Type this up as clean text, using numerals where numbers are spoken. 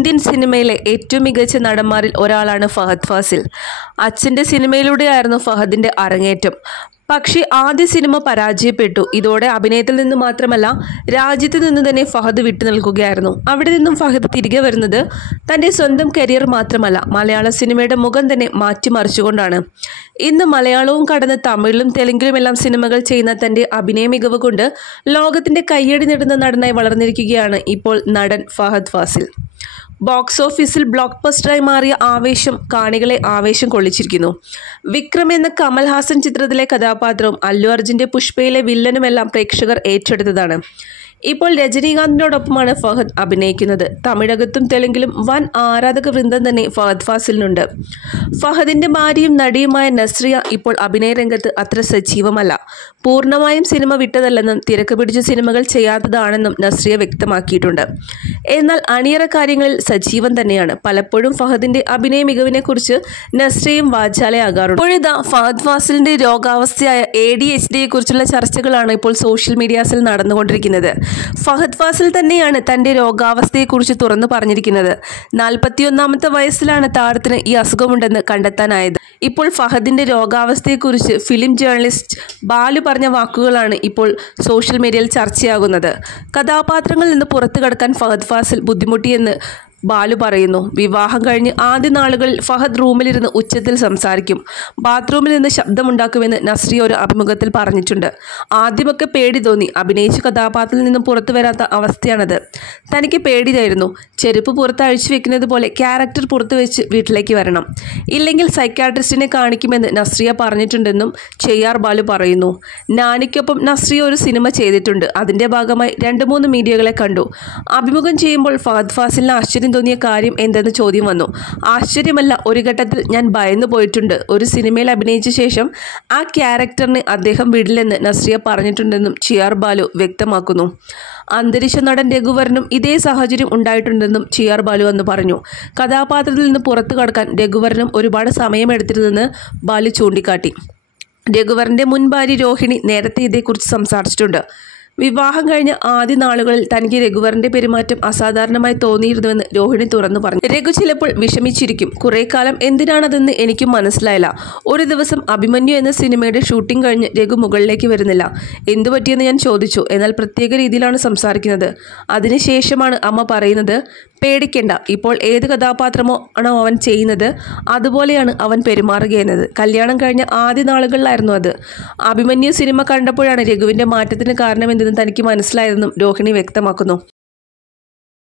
Indian സിനിമയിലെ ഏറ്റവും മികച്ച നടന്മാരിൽ ഒരാളാണ് ഫഹദ് ഫാസിൽ. അച്ഛൻ്റെ സിനിമയിലൂടെയായിരുന്നു ഫഹദിൻ്റെ അരങ്ങേറ്റം. പക്ഷേ ആദ്യ സിനിമ പരാജയപ്പെട്ടു. ഇതോടെ അഭിനയത്തിൽ നിന്ന് മാത്രമല്ല രാജ്യത്ത് നിന്ന് തന്നെ ഫഹദ് വിട്ടു നിൽക്കുകയായിരുന്നു. അവിടെ നിന്നും ഫഹദ് തിരികെ വരുന്നത് തൻ്റെ സ്വന്തം കരിയർ മാത്രമല്ല മലയാള സിനിമയുടെ മുഖം തന്നെ മാറ്റിമറിച്ചുകൊണ്ടാണ്. ഇന്ന് മലയാളവും കടന്ന് തമിഴിലും തെലുങ്കിലുമെല്ലാം സിനിമകൾ ചെയ്യുന്ന തൻ്റെ അഭിനയ മികവ് കൊണ്ട് ലോകത്തിൻ്റെ കയ്യടി നേടുന്ന നടനായി വളർന്നിരിക്കുകയാണ് ഇപ്പോൾ നടൻ ഫഹദ് ഫാസിൽ. ബോക്സ് ഓഫീസിൽ ബ്ലോക്ക് ബസ്റ്ററായി മാറിയ ആവേശം കാണികളെ ആവേശം കൊള്ളിച്ചിരിക്കുന്നു. വിക്രം എന്ന കമൽഹാസൻ ചിത്രത്തിലെ കഥാപാത്രവും അല്ലു അർജുൻ്റെ പുഷ്പയിലെ വില്ലനുമെല്ലാം പ്രേക്ഷകർ ഏറ്റെടുത്തതാണ്. ഇപ്പോൾ രജനീകാന്തിനോടൊപ്പമാണ് ഫഹദ് അഭിനയിക്കുന്നത്. തമിഴകത്തും തെലുങ്കിലും വൻ ആരാധക വൃന്ദം തന്നെ ഫഹദ് ഫാസിലിനുണ്ട്. ഫഹദിൻ്റെ ഭാര്യയും നടിയുമായ നസ്രിയ ഇപ്പോൾ അഭിനയ രംഗത്ത് അത്ര സജീവമല്ല. പൂർണ്ണമായും സിനിമ വിട്ടതല്ലെന്നും തിരക്ക് പിടിച്ച സിനിമകൾ ചെയ്യാത്തതാണെന്നും നസ്രിയ വ്യക്തമാക്കിയിട്ടുണ്ട്. എന്നാൽ അണിയറ കാര്യങ്ങളിൽ സജീവം തന്നെയാണ്. പലപ്പോഴും ഫഹദിൻ്റെ അഭിനയ മികവിനെക്കുറിച്ച് നസ്രിയയും വാചാലയാകാറുണ്ട്. ഇപ്പോഴിതാ ഫഹദ് ഫാസിലിൻ്റെ രോഗാവസ്ഥയായ ADHD കുറിച്ചുള്ള ചർച്ചകളാണ് ഇപ്പോൾ സോഷ്യൽ മീഡിയാസിൽ നടന്നുകൊണ്ടിരിക്കുന്നത്. ഫഹദ് ഫാസിൽ തന്നെയാണ് തൻ്റെ രോഗാവസ്ഥയെക്കുറിച്ച് തുറന്നു പറഞ്ഞിരിക്കുന്നത്. 41ാമത്തെ വയസ്സിലാണ് താരത്തിന് ഈ അസുഖമുണ്ടെന്ന് കണ്ടെത്താനായത്. ഇപ്പോൾ ഫഹദിൻ്റെ രോഗാവസ്ഥയെക്കുറിച്ച് ഫിലിം ജേർണലിസ്റ്റ് ബാലു പറഞ്ഞ വാക്കുകളാണ് ഇപ്പോൾ സോഷ്യൽ മീഡിയയിൽ ചർച്ചയാകുന്നത്. കഥാപാത്രങ്ങളിൽ നിന്ന് പുറത്തു കടക്കാൻ ഫഹദ് ഫാസിൽ ബുദ്ധിമുട്ടിയെന്ന് ബാലു പറയുന്നു. വിവാഹം കഴിഞ്ഞ് ആദ്യ നാളുകളിൽ ഫഹദ് റൂമിലിരുന്ന് ഉച്ചത്തിൽ സംസാരിക്കും. ബാത്റൂമിൽ നിന്ന് ശബ്ദമുണ്ടാക്കുമെന്ന് നസ്രിയ ഒരു അഭിമുഖത്തിൽ പറഞ്ഞിട്ടുണ്ട്. ആദ്യമൊക്കെ പേടി തോന്നി. അഭിനയിച്ച കഥാപാത്രത്തിൽ നിന്നും പുറത്തു വരാത്ത അവസ്ഥയാണത്. തനിക്ക് പേടിയായിരുന്നു. ചെരുപ്പ് പുറത്ത് അഴിച്ചു വെക്കുന്നത് പോലെ ക്യാരക്ടർ പുറത്തു വെച്ച് വീട്ടിലേക്ക് വരണം, ഇല്ലെങ്കിൽ സൈക്യാട്രിസ്റ്റിനെ കാണിക്കുമെന്ന് നസ്രിയ പറഞ്ഞിട്ടുണ്ടെന്നും ചെയ്യാർ ബാലു പറയുന്നു. നാനിക്കൊപ്പം നസ്രിയ ഒരു സിനിമ ചെയ്തിട്ടുണ്ട്. അതിൻ്റെ ഭാഗമായി 2-3 മീഡിയകളെ കണ്ടു. അഭിമുഖം ചെയ്യുമ്പോൾ ഫഹദ് ഫാസിലിന് ആശ്ചര്യം തോന്നിയ കാര്യം എന്തെന്ന് ചോദ്യം വന്നു. ആശ്ചര്യമല്ല, ഒരു ഘട്ടത്തിൽ ഞാൻ ഭയന്നു പോയിട്ടുണ്ട്. ഒരു സിനിമയിൽ അഭിനയിച്ച ശേഷം ആ ക്യാരക്ടറിന് അദ്ദേഹം വിടില്ലെന്ന് നസ്രിയ പറഞ്ഞിട്ടുണ്ടെന്നും ചിയാർ ബാലു വ്യക്തമാക്കുന്നു. അന്തരിച്ച നടൻ രഘുവരനും ഇതേ സാഹചര്യം ഉണ്ടായിട്ടുണ്ടെന്നും ചിയാർ ബാലു അന്ന് പറഞ്ഞു. കഥാപാത്രത്തിൽ നിന്ന് പുറത്തു കടക്കാൻ രഘുവരനും ഒരുപാട് സമയമെടുത്തിരുന്നെന്ന് ബാലു ചൂണ്ടിക്കാട്ടി. രഘുവരൻ്റെ മുൻ ഭാര്യ രോഹിണി നേരത്തെ ഇതേക്കുറിച്ച് സംസാരിച്ചിട്ടുണ്ട്. വിവാഹം കഴിഞ്ഞ ആദ്യ നാളുകളിൽ തനിക്ക് രഘുവരൻ്റെ പെരുമാറ്റം അസാധാരണമായി തോന്നിയിരുന്നുവെന്ന് രോഹിണി തുറന്നു പറഞ്ഞു. രഘു ചിലപ്പോൾ വിഷമിച്ചിരിക്കും. കുറേ കാലം എന്തിനാണതെന്ന് എനിക്കും മനസ്സിലായില്ല. ഒരു ദിവസം അഭിമന്യു എന്ന സിനിമയുടെ ഷൂട്ടിംഗ് കഴിഞ്ഞ് രഘു മുകളിലേക്ക് വരുന്നില്ല. എന്തു പറ്റിയെന്ന് ഞാൻ ചോദിച്ചു. എന്നാൽ പ്രത്യേക രീതിയിലാണ് സംസാരിക്കുന്നത്. അതിനുശേഷമാണ് അമ്മ പറയുന്നത്, പേടിക്കേണ്ട, ഇപ്പോൾ ഏത് കഥാപാത്രമോ ആണോ അവൻ ചെയ്യുന്നത് അതുപോലെയാണ് അവൻ പെരുമാറുകയെന്നത്. കല്യാണം കഴിഞ്ഞ ആദ്യ നാളുകളിലായിരുന്നു അത്. അഭിമന്യു സിനിമ കണ്ടപ്പോഴാണ് രഘുവിൻ്റെ മാറ്റത്തിന് കാരണമെന്തെന്ന് തനിക്ക് മനസ്സിലായതെന്നും രോഹിണി വ്യക്തമാക്കുന്നു.